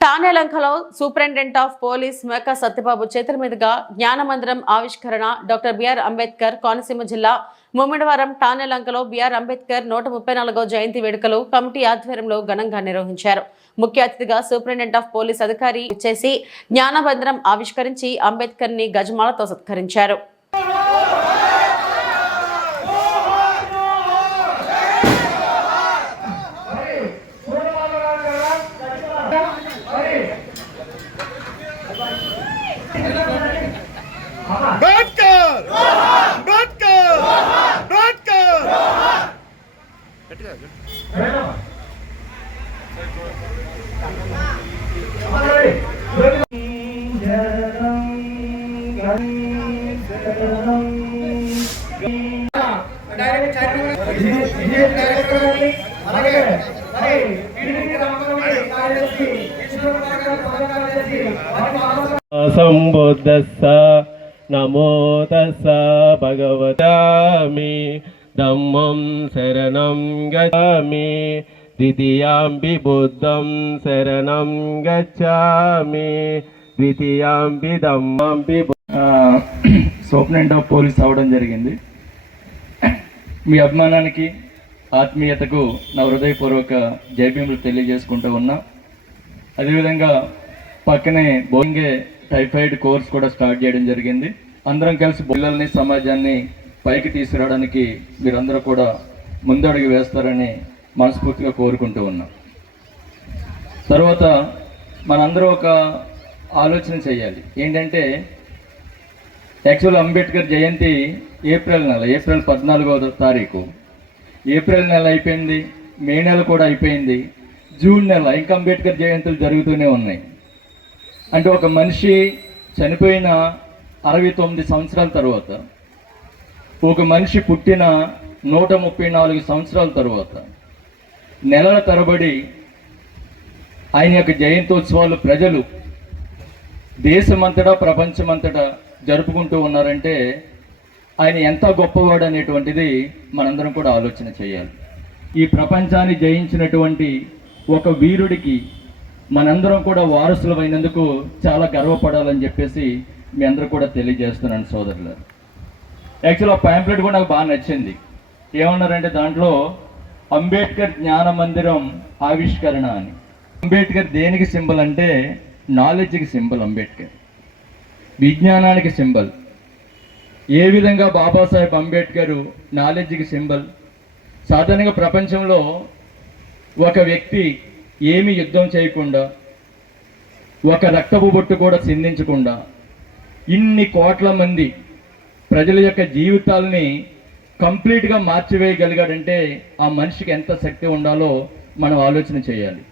తానేలంకలో superintendent of police మేక సత్యబాబు చేతుల మీదుగా జ్ఞానమందిరం ఆవిష్కరణ డాక్టర్ బిఆర్ అంబేద్కర్ కోనసీమ జిల్లా ముమ్మిడివారం టానేలంకలో బిఆర్ అంబేద్కర్ నూట ముప్పై నాలుగో జయంతి వేడుకలు కమిటీ ఆధ్వర్యంలో ఘనంగా నిర్వహించారు. ముఖ్య అతిథిగా సూపరింటెండెంట్ ఆఫ్ పోలీస్ అధికారి చేసి జ్ఞానమందిరం ఆవిష్కరించి అంబేద్కర్ని గజమాలతో సత్కరించారు అంబేద్కర్ అంబేద్కర్ అంబేద్కర్ సంబుద్ధస్స నమోదస్స భగవతామి దమ్మం శరణం గచ్చామి ద్వితీయాంబి బుద్ధం శరణం గచ్చామి ద్వితీయాంబి దమ్మాంబి సూపరింటెండెంట్ ఆఫ్ పోలీస్ అవ్వడం జరిగింది. మీ అభిమానానికి ఆత్మీయతకు నా హృదయపూర్వక జైభీములు తెలియజేసుకుంటూ ఉన్నా. అదేవిధంగా పక్కనే బోంగే టైఫాయిడ్ కోర్స్ కూడా స్టార్ట్ చేయడం జరిగింది. అందరం కలిసి పిల్లల్ని సమాజాన్ని పైకి తీసుకురావడానికి మీరందరూ కూడా ముందడుగు వేస్తారని మనస్ఫూర్తిగా కోరుకుంటూ ఉన్నాం. తర్వాత మనందరూ ఒక ఆలోచన చేయాలి. ఏంటంటే యాక్చువల్ అంబేద్కర్ జయంతి ఏప్రిల్ నెల ఏప్రిల్ పద్నాలుగో తారీఖు. ఏప్రిల్ నెల అయిపోయింది మే నెల కూడా అయిపోయింది జూన్ నెల ఇంకా అంబేద్కర్ జయంతులు జరుగుతూనే ఉన్నాయి. అంటే ఒక మనిషి చనిపోయిన అరవై తొమ్మిది సంవత్సరాల తర్వాత ఒక మనిషి పుట్టిన నూట ముప్పై నాలుగు సంవత్సరాల తర్వాత నెలల తరబడి ఆయన యొక్క జయంతోత్సవాలు ప్రజలు దేశమంతటా ప్రపంచమంతటా జరుపుకుంటూ ఉన్నారంటే ఆయన ఎంత గొప్పవాడు అనేటువంటిది మనందరం కూడా ఆలోచన చేయాలి. ఈ ప్రపంచాన్ని జయించినటువంటి ఒక వీరుడికి మనందరం కూడా వారసులమైనందుకు చాలా గర్వపడాలని చెప్పేసి మీ అందరూ కూడా తెలియజేస్తున్నాను సోదరులు యాక్చువల్ ఆ ప్యాంప్లెట్ కూడా నాకు బాగా నచ్చింది. ఏమన్నారంటే దాంట్లో అంబేద్కర్ జ్ఞాన మందిరం ఆవిష్కరణ అని. అంబేద్కర్ దేనికి సింబల్ అంటే నాలెడ్జ్కి సింబల్ అంబేద్కర్. విజ్ఞానానికి సింబల్. ఏ విధంగా బాబాసాహెబ్ అంబేద్కర్ నాలెడ్జ్కి సింబల్? సాధారణంగా ప్రపంచంలో ఒక వ్యక్తి ఏమి యుద్ధం చేయకుండా ఒక రక్తపు బొట్టు కూడా చిందించకుండా ఇన్ని కోట్ల మంది ప్రజల యొక్క జీవితాల్ని కంప్లీట్గా మార్చివేయగలిగాడంటే ఆ మనిషికి ఎంత శక్తి ఉండాలో మనం ఆలోచన చేయాలి.